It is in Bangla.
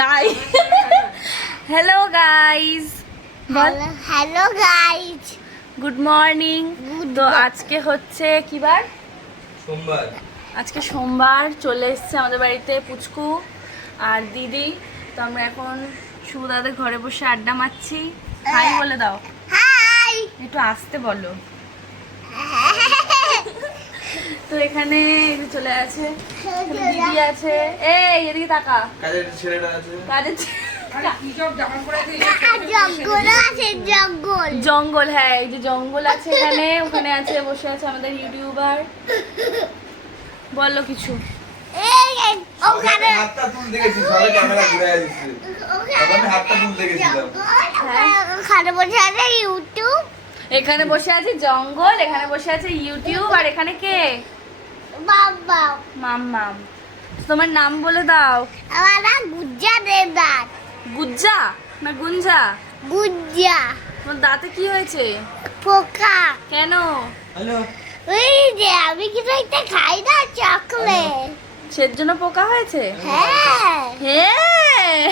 গাই হ্যালো গাইস বল hello guys good morning Good তো আজকে হচ্ছে কি বার? সোমবার। আজকে সোমবার চলে এসছে আমাদের বাড়িতে পুচকু আর দিদি। তো আমরা এখন শুভ দাদের ঘরে বসে আড্ডা মারছি। হাই বলে দাও। হাই একটু আসতে বলো তো এখানে এই চলে আছে দিদি আছে। এই এদিকে তাকা। কাজের ছেলেটা আছে। কাজের জঙ্গল আছে? জঙ্গল হ্যাঁ এই যে জঙ্গল আছে এখানে ওখানে আছে বসে আছে আমাদের ইউটিউবার। বলো কিছু। হ্যাঁ, এখানে বসে আছে জঙ্গল এখানে বসে আছে ইউটিউব আর এখানে কে? বাবা মাম মাম তোমার নাম বলে দাও। আমার নাম গুজ্জা দেবদার গুজ্জা? না গুঞ্জা। গুজ্জা। তোমার দাঁতে কি হয়েছে? পোকা। কেন? হ্যালো। ওই যে আমি কিছু একটা খাই না চকলেট। সের জন্য পোকা হয়েছে? হ্যাঁ। হ্যাঁ।